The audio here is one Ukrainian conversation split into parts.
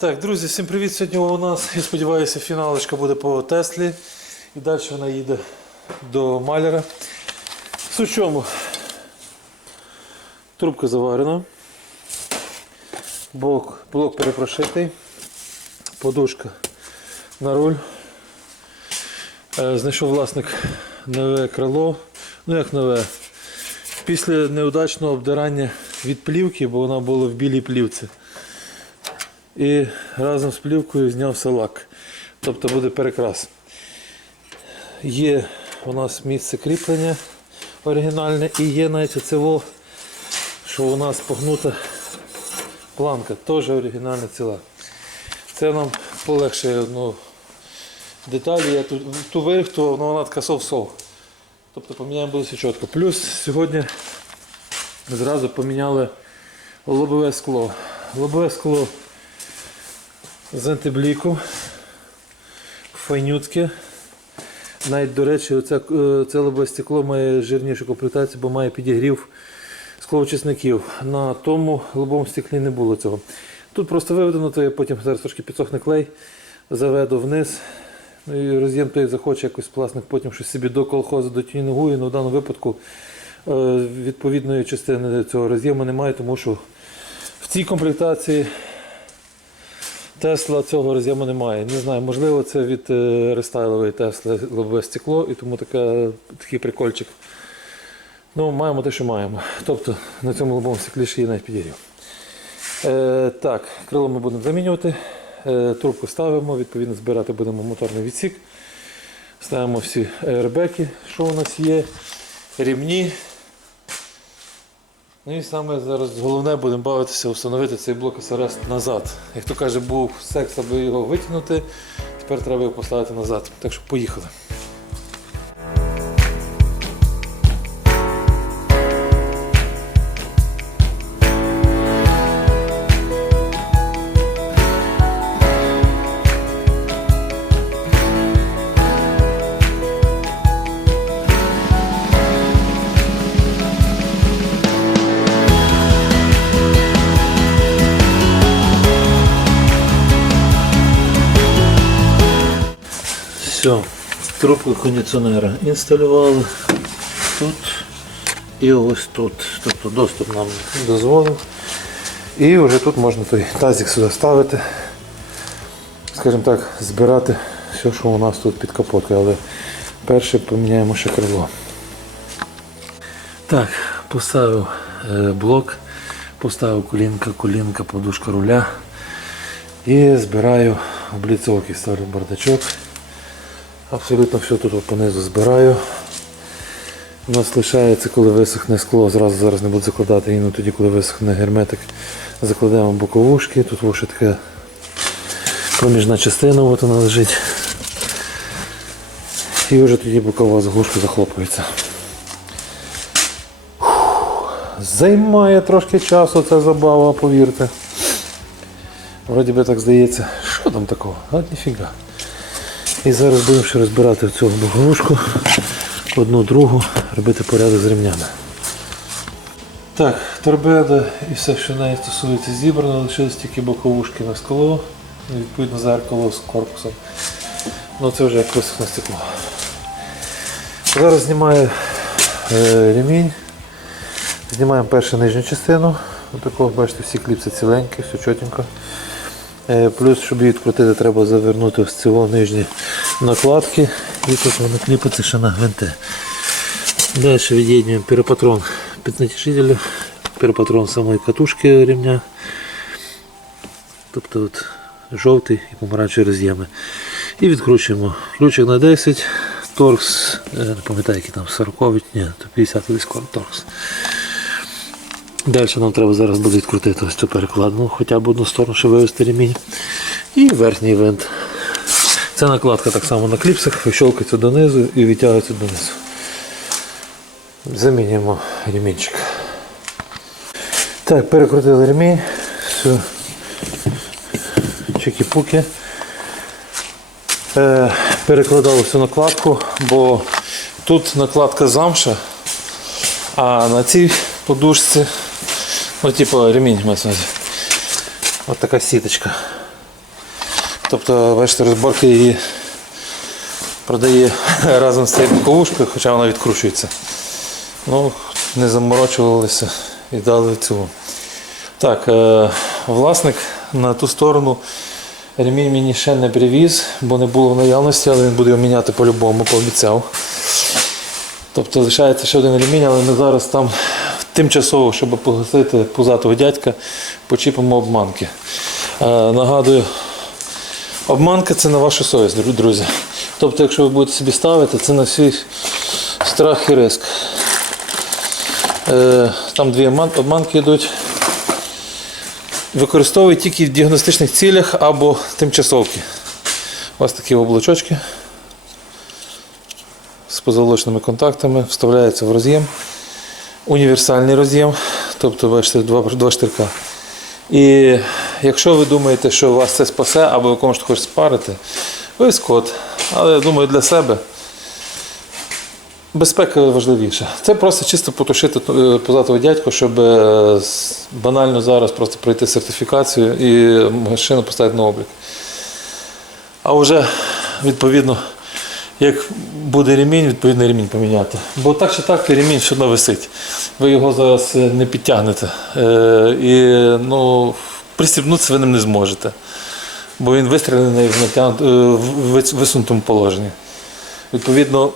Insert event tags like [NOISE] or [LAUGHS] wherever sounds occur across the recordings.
Так, друзі, всім привіт! Сьогодні у нас, я сподіваюся, фіналочка буде по Теслі. І далі вона їде до маляра. В чому? Трубка заварена. Блок, блок перепрошитий. Подушка на руль. Е, Знайшов власник нове крило. Ну як нове. Після неудачного обдирання від плівки, бо вона була в білій плівці. І разом з плівкою знявся лак. Тобто буде перекрас. Є у нас місце кріплення оригінальне і є навіть оце, що у нас погнута планка, теж оригінальна ціла. Це нам полегшує одну деталь. Я ту, ту вирихтував, але вона така сов-сов. Тобто поміняємо буде все чітко. Плюс сьогодні зразу поміняли лобове скло. Лобове скло з антибліку, файнютське. Навіть, до речі, оце, це лобове стекло має жирнішу комплектацію, бо має підігрів склоочисників. На тому лобовому стеклі не було цього. Тут просто виведено, то я потім зараз трошки підсохне клей, заведу вниз. Ну і роз'єм той захоче якось власник потім щось собі до колхозу дотюнінгує. але в даному випадку е, відповідної частини цього роз'єму немає, тому що в цій комплектації Тесла цього роз'єму немає. Не знаю, можливо, це від е, рестайлової Тесли лобове стекло і тому така, такий прикольчик. Ну, маємо те, що маємо. Тобто на цьому лобовому стеклі ще є навіть підігрів. Е, так, крило ми будемо замінювати. Е, трубку ставимо, відповідно збирати будемо моторний відсік. Ставимо всі аербеки, що у нас є, рівні. Ну і саме зараз головне будемо бавитися, встановити цей блок СРС назад. Як то каже, був секс, аби його витягнути, тепер треба його поставити назад. Так що поїхали. Все, трубку кондиціонера інсталювали тут і ось тут. Тобто доступ нам дозволив. І вже тут можна той тазик сюди ставити, скажімо так, збирати все, що у нас тут під капоткою. Але перше поміняємо ще крило. Так, поставив е, блок, поставив колінка, колінка, подушка руля і збираю обліцовки, ставлю бардачок. Абсолютно все тут понизу збираю. У нас лишається, коли висохне скло, зразу зараз не буду закладати, і тоді, коли висохне герметик, закладаємо боковушки. Тут ось така проміжна частина от вона лежить. І вже тоді бокова заглушка захлопується. Займає трошки часу ця забава, повірте. Вроді би так здається, що там такого? А ніфіга. І зараз будемо ще розбирати цю боковушку, одну другу, робити порядок з ремнями. Так, торбеда і все, що неї стосується, зібрано, лишились тільки боковушки на скло, відповідно зеркало з корпусом. Ну це вже як висохне стекло. Зараз знімаю е, ремінь, знімаємо першу нижню частину. Отакого, бачите, всі кліпси ціленькі, все чотенько. Е, Плюс, щоб її відкрутити, треба завернути в цього нижні накладки і тут воно кліпати ще на гвинти. Далі від'єднуємо перепатрон піднатішителя, перепатрон самої катушки ремня. Тобто от жовтий і помаранчевий роз'єми. І відкручуємо ключик на 10, торкс, е, не пам'ятаю, який там 40, ні, то 50 десь торкс. Далі нам треба зараз буде відкрутити ось цю перекладину, хоча б одну сторону, щоб вивести ремінь. І верхній винт. Ця накладка так само на кліпсах, вищолкається донизу і відтягується донизу. Замінюємо ремінчик. Так, перекрутили ремінь. Все. Чики-пуки. Е, перекладав всю накладку, бо тут накладка замша, а на цій подушці, ну типу ремінь мається. Ось така сіточка. Тобто, бачите, розборка її продає [LAUGHS] разом з цією боковушкою, хоча вона відкручується. Ну, не заморочувалися і дали цю. Так, е, власник на ту сторону ремінь мені ще не привіз, бо не було в наявності, але він буде його міняти по-любому, пообіцяв. Тобто лишається ще один ремінь, але ми зараз там тимчасово, щоб погасити пузатого дядька, почіпимо обманки. Е, нагадую, обманка це на вашу совість, друзі. Тобто, якщо ви будете собі ставити, це на свій страх і риск. Е, Там дві обманки йдуть. Використовуй тільки в діагностичних цілях або тимчасовки. Вас такі облачочки з позолоченими контактами, вставляється в роз'єм. Універсальний роз'єм, тобто бачите, два, два штирка. І якщо ви думаєте, що вас це спасе, або ви комусь хочете спарити, ви скот. Але я думаю, для себе безпека важливіша. Це просто чисто потушити е, позатого дядьку, щоб е, банально зараз просто пройти сертифікацію і машину поставити на облік. А вже відповідно, як буде ремінь, відповідно ремінь поміняти. Бо так чи так ремінь все одно висить. Ви його зараз е, не підтягнете. Е, І ну, пристібнутися ви ним не зможете. Бо він вистрілений в, е, в висунутому положенні. Відповідно,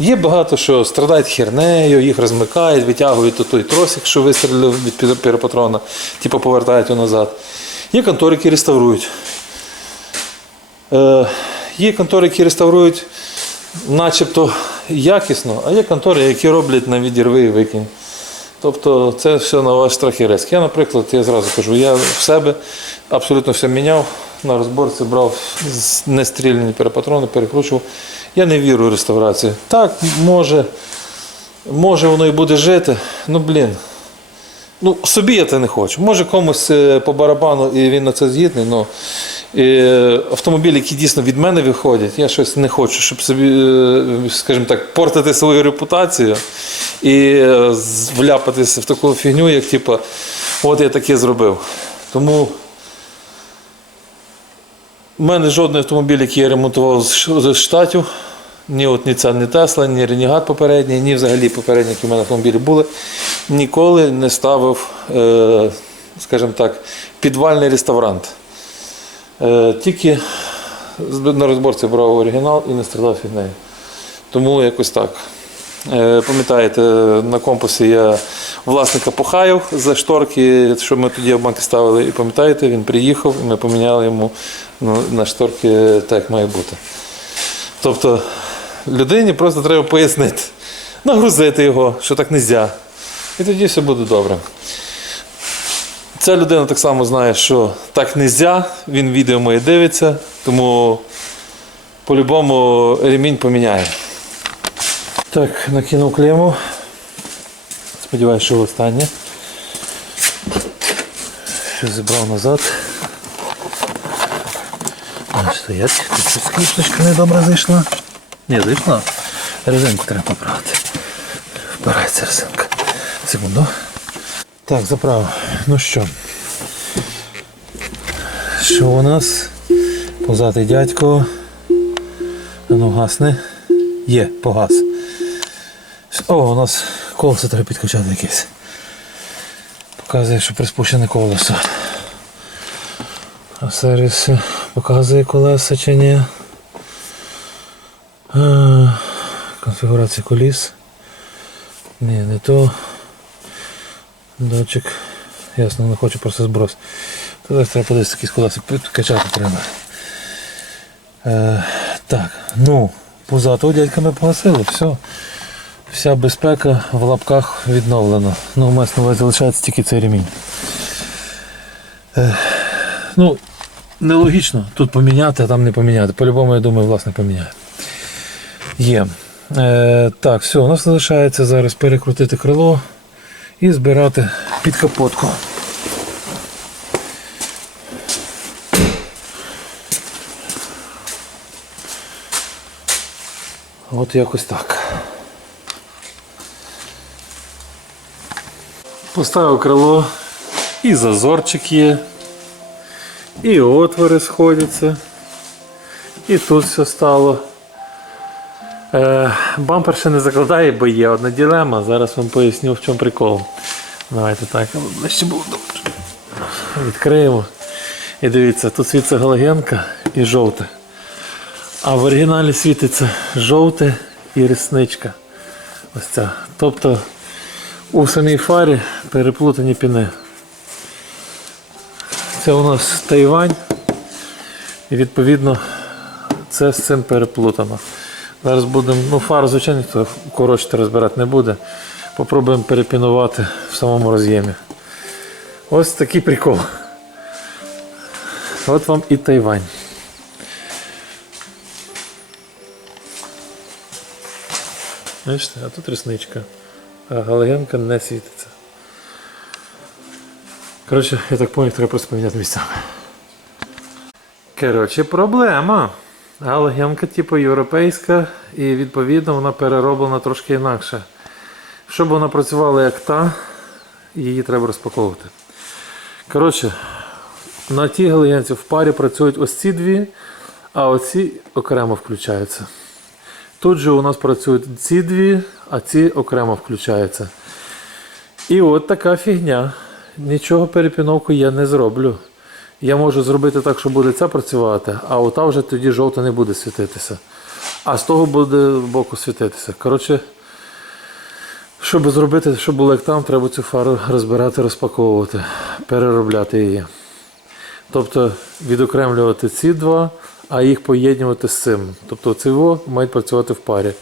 Є багато що страдають хернею, їх розмикають, витягують той тросик, що вистрілив від піропатрона, типу повертають його назад. Є контори, які реставрують. Є контори, які реставрують начебто якісно, а є контори, які роблять на відірви і викинь. Тобто це все на ваш страх і риск. Я, наприклад, я зразу кажу, я в себе абсолютно все міняв. На розборці брав нестріляні перепатрони, перекручував. Я не вірю в реставрацію. Так, може, може воно і буде жити. Ну, блін. Ну, собі я це не хочу. Може комусь е, по барабану і він на це згідний, але автомобілі, які дійсно від мене виходять, я щось не хочу, щоб собі, е, скажімо так, портити свою репутацію і е, вляпатися в таку фігню, як типу, от я таке зробив. Тому у мене жодний автомобіль, який я ремонтував з штатів, ні от ні це, ні Тесла, ні Ренігат попередній, ні взагалі попередні, які в мене автомобілі були, ніколи не ставив, е, скажімо так, підвальний реставрант. Е, Тільки на розборці брав оригінал і не страдав від неї. Тому якось так. Е, Пам'ятаєте, на компасі я власника похаяв за шторки, що ми тоді обманки ставили. І пам'ятаєте, він приїхав, і ми поміняли йому на шторки так, як має бути. Тобто людині просто треба пояснити, нагрузити його, що так не можна. І тоді все буде добре. Ця людина так само знає, що так не можна, він відео моє дивиться, тому по-любому ремінь поміняє. Так, накинув клему. Сподіваюсь, що останнє. Що зібрав назад. Стоять. Тут щось кліпсочка недобре зайшла. Ні, зайшла. Резинку треба поправити. Впирається резинка. Секунду. Так, заправив. Ну що? Що у нас? Позатий дядько. Ну, гасне. Є, погас. О, у нас колесо треба підкачати якесь. Показує, що приспущене колесо. А сервіс показує колеса чи ні. Конфігурація коліс. Ні, не то. Датчик. Ясно, не хочу просто зброс. То зараз треба подивитися якісь колеса підкачати треба. Е, так, ну, позатого дядька ми погасили, все. Вся безпека в лапках відновлена. Ну, у нас залишається тільки цей ремінь. Е, ну, нелогічно тут поміняти, а там не поміняти. По-любому, я думаю, власне поміняє. Є. Е, так, все, у нас залишається зараз перекрутити крило і збирати під капотку. От якось так. Поставив крило, і зазорчик є, І отвори сходяться. І тут все стало. Е, бампер ще не закладає, бо є одна ділема. Зараз вам поясню, в чому прикол. Давайте так, ближче було добре. Відкриємо. І дивіться, тут світиться галогенка і жовте. А в оригіналі світиться жовте і ресничка. Ось ця. Тобто у самій фарі переплутані піни. Це у нас Тайвань. І відповідно це з цим переплутано. Зараз будемо, ну фару, звичайно, ніхто коротше розбирати не буде. Попробуємо перепінувати в самому роз'ємі. Ось такий прикол. От вам і Тайвань. Бачите, а тут ресничка. А галогенка не світиться. Коротше, я так поняв, треба просто поміняти місцями. Коротше, проблема. Галогенка, типу, європейська, і відповідно вона перероблена трошки інакше. Щоб вона працювала як та, її треба розпаковувати. Коротше, на тій галогенці в парі працюють ось ці дві, а оці окремо включаються. Тут же у нас працюють ці дві, а ці окремо включаються. І от така фігня. Нічого перепіновку я не зроблю. Я можу зробити так, що буде ця працювати, а ота вже тоді жовта не буде світитися. А з того буде боку світитися. Коротше, щоб зробити, щоб було як там, треба цю фару розбирати, розпаковувати, переробляти її. Тобто відокремлювати ці два, а їх поєднувати з цим. Тобто ці во мають працювати в парі.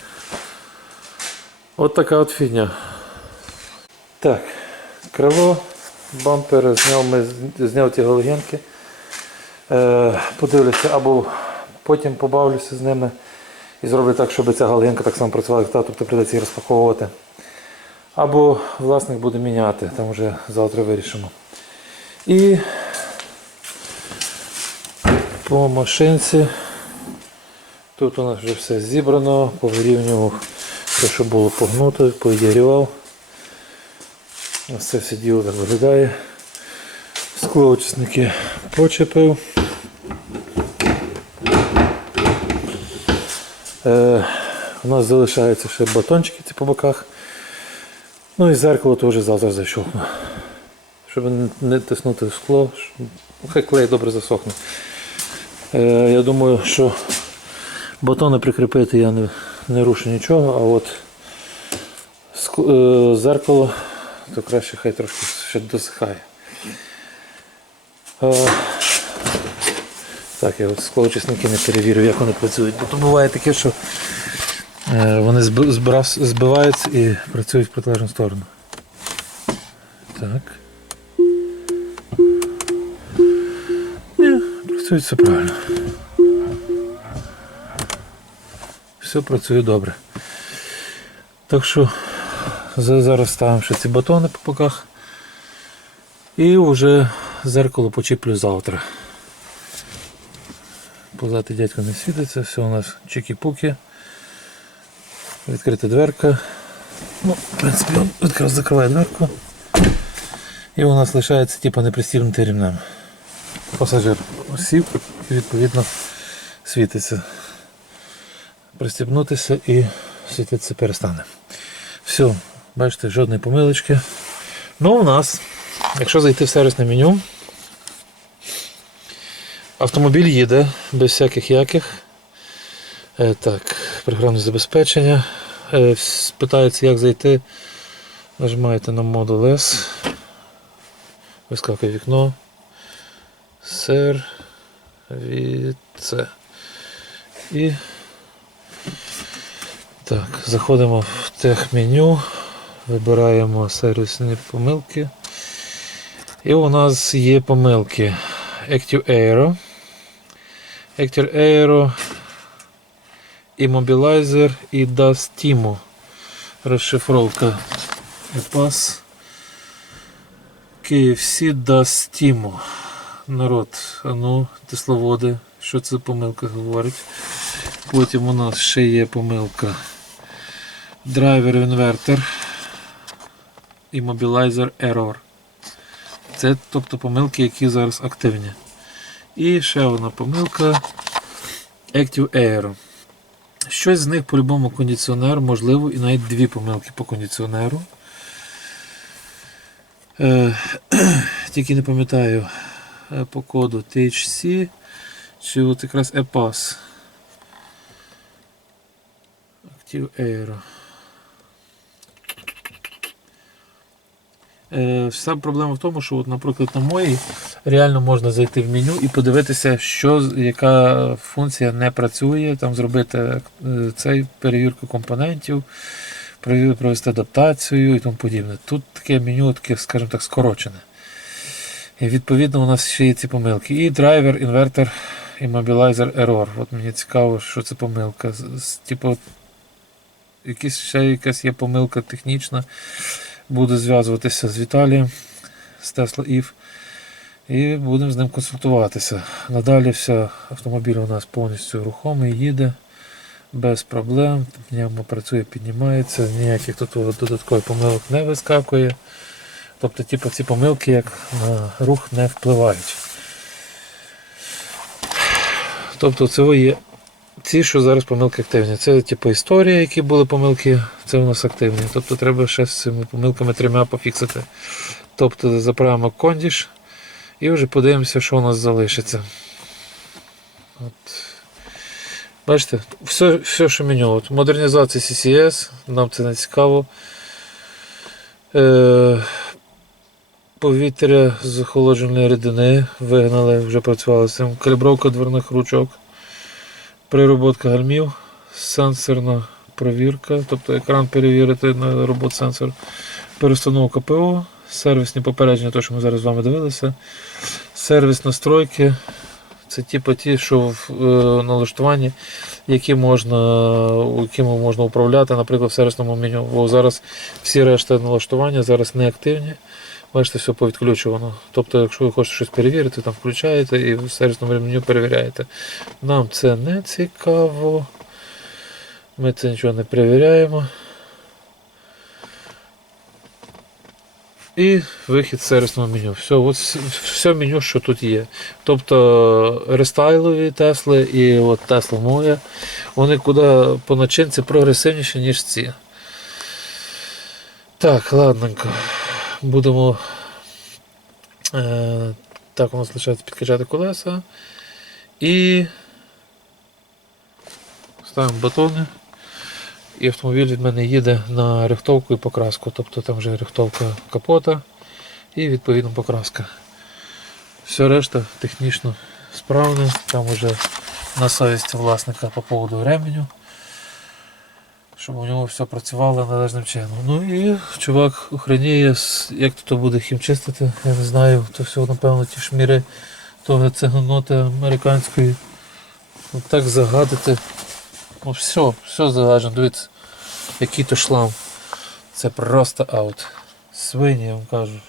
От така от фігня. Так, крило, бампер, зняв, ми, зняв ті галогенки. Е, подивлюся, або потім побавлюся з ними і зроблю так, щоб ця галогенка так само працювала, як та, тобто прийдеться її розпаковувати. Або власник буде міняти, там вже завтра вирішимо. І по машинці. Тут у нас вже все зібрано, повирівнював те, що було погнуто, поідірював. Ось це все діло так виглядає. Склоочисники почепив. Е, у нас залишаються ще батончики ці по боках. Ну і зеркало теж завтра защухну. Щоб не- тиснути в скло, ну, хай клей добре засохне. Е, я думаю, що батони прикріпити я не, не рушу нічого, а от е, зеркало, то краще хай трошки ще досихає. Е, так, я от склоочисники не перевірив, як вони працюють. Бо то буває таке, що е, вони збиваються і працюють в протилежну сторону. Так. Ні, працюють все правильно. Все працює добре. Так що зараз ставимо ще ці батони по боках. І вже зеркало почіплю завтра. Позади дядько не світиться, все у нас чики-пуки. Відкрита дверка. Ну, в принципі, він якраз закриває дверку. І у нас лишається типу непристібнутий рівнем. Пасажир сів і відповідно світиться. Пристібнутися і світитися перестане. Все, бачите, жодної помилочки. Ну, у нас, якщо зайти в сервісне меню, автомобіль їде без всяких яких. Е, так, програмне забезпечення. Е, питається, як зайти. Нажимаєте на модуль S. Вискакує вікно. Сервіце. І так, заходимо в техменю, вибираємо сервісні помилки. І у нас є помилки Active Aero, Active Aero, Immobilizer і Dustimo. Розшифровка EPAS. KFC Dustimo. Народ, а ну, тисловоди, що це помилка говорить. Потім у нас ще є помилка драйвер інвертор і Mobilizer Error. Це тобто помилки, які зараз активні. І ще одна помилка Active Air. Щось з них по-любому кондиціонер, можливо, і навіть дві помилки по кондиціонеру. Е, [CLEARS THROAT] тільки не пам'ятаю е, по коду THC чи от якраз EPAS. Active Air. Вся проблема в тому, що, от, наприклад, на моїй реально можна зайти в меню і подивитися, що, яка функція не працює, там зробити е, цей перевірку компонентів, провести адаптацію і тому подібне. Тут таке меню, таке, скажімо так, скорочене. І відповідно у нас ще є ці помилки. І драйвер, інвертор, і мобілайзер error. От мені цікаво, що це помилка. Типу, якісь, ще якась є помилка технічна. Буду зв'язуватися з Віталієм з Tesla EVE і будемо з ним консультуватися. Надалі все, автомобіль у нас повністю рухомий, їде без проблем. Пневмо працює, піднімається, ніяких тут додаткових помилок не вискакує. Тобто типу, ці помилки як на рух не впливають. Тобто це є ці, що зараз помилки активні. Це типу історія, які були помилки, це у нас активні. Тобто треба ще з цими помилками трьома пофіксити. Тобто заправимо кондіш і вже подивимося, що у нас залишиться. От. Бачите, все, все що. От, модернізація CCS, нам це не цікаво. Е, повітря з охолодженої рідини вигнали, вже працювали з цим. Калібровка дверних ручок. Перероботка гальмів, сенсорна провірка, тобто екран перевірити на роботу сенсор, перестановка ПО, сервісні попередження, те, що ми зараз з вами дивилися, сервіс настройки. Це типу ті, що в е, налаштуванні, які можна, якими можна управляти, наприклад, в сервісному меню. Бо зараз всі решта налаштування зараз не активні. Бачите, все повідключувано. Тобто, якщо ви хочете щось перевірити, там включаєте і в сервісному меню перевіряєте. Нам це не цікаво. Ми це нічого не перевіряємо. І вихід з сервісного меню. Все, от все меню, що тут є. Тобто рестайлові Тесли і от Тесла моя, вони куди по начинці прогресивніші, ніж ці. Так, ладненько. Будемо. Е, так, у нас лишається підкачати колеса. І ставимо батони. І автомобіль від мене їде на рихтовку і покраску. Тобто там вже рихтовка капота і відповідно покраска. Все решта технічно справне. Там вже на совісті власника по поводу ременю. Щоб у нього все працювало належним чином. Ну і чувак охраняє, як тут буде хімчистити, я не знаю, то все, напевно, ті шміри того цеганоти американської. От так загадити. Ну все, все загажено, дивіться, який то шлам. Це просто аут. Свині, я вам кажу.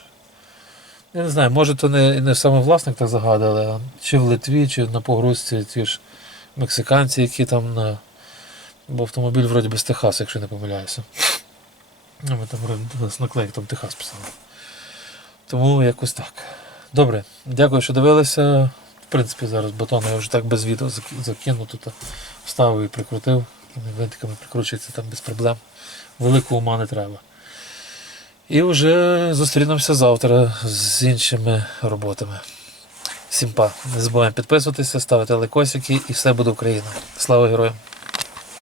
Я не знаю, може то не, не саме власник так загадали, а чи в Литві, чи на погрузці ті ж мексиканці, які там на. Бо автомобіль вроді без Техасу, якщо не помиляюся. Ми там з наклейк Техас писали. Тому якось так. Добре, дякую, що дивилися. В принципі, зараз батон я вже так без відео закину тут, вставив і прикрутив. Винтиками прикручується там без проблем. Великого ума не треба. І вже зустрінемося завтра з іншими роботами. Всім па. Не забуваємо підписуватися, ставити лайкосики і все буде Україна. Слава героям!